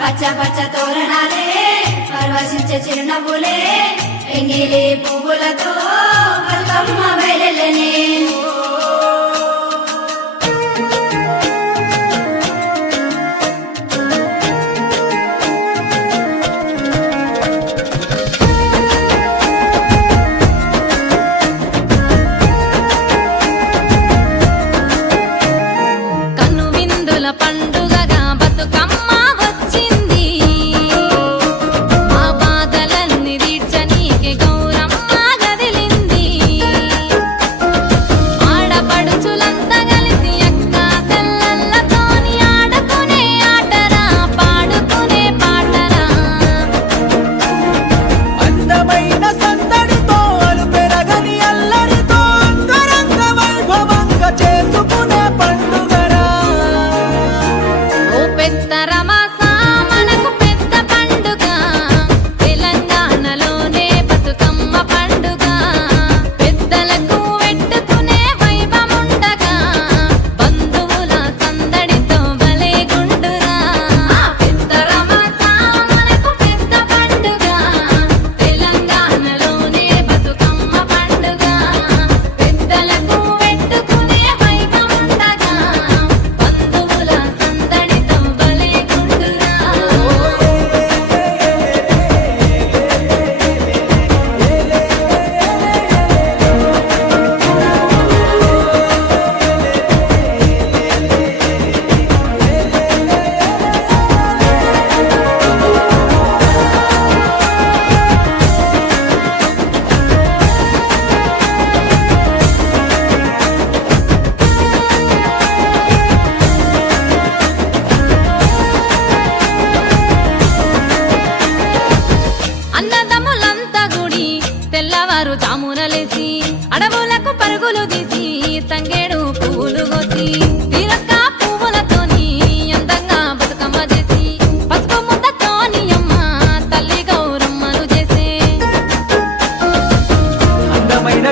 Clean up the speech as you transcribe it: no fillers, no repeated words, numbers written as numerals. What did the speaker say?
పచ్చ పచ్చ తోరణాలే పరవశించే చిరునవ్వులే ఎంగిలి పువ్వులతో బతుకమ్మ బయలెల్లనే పండుగగా బతుకమ్మ వచ్చింది మా బాధలన్నీ తీర్చనీకి గౌరమ్మ గదిలింది ఆడపడుచులంతా కలిసి అక్క చెల్లెళ్ళతోని ఆడుకునే ఆటరా పాడుకునే పాటరా అందమైన సందడితో అలుపెరగని అల్లరితో అంగరంగ వైభవంగా చేసుకునే పండుగరా ఓ పెద్ద రమాస మనకు పెద్ద పండుగ తెలంగాణలోనే బతుకమ్మ పండుగ పెద్దలకు పెట్టుకునే వైభముండగా బంధువుల సందడితో భలే గుండురా పెద్ద రమాస మనకు పెద్ద పండుగ తెలంగాణలోనే బతుకమ్మ పండుగ పెద్దలకు పెట్టుకునే వైభముండగా బంధువుల సందడితో భలే గుండురా అన్నదమ్ములంతా గుడి తెల్లవారు జామునలేసి అడవులకు పరుగులు తీసి తంగేడు పువ్వులు కోసి తీరక్క పువ్వులతోని అందంగా బతుకమ్మ చేసి పసుపు ముద్దతోని అమ్మ తల్లి గౌరమ్మను చేసే అందమైన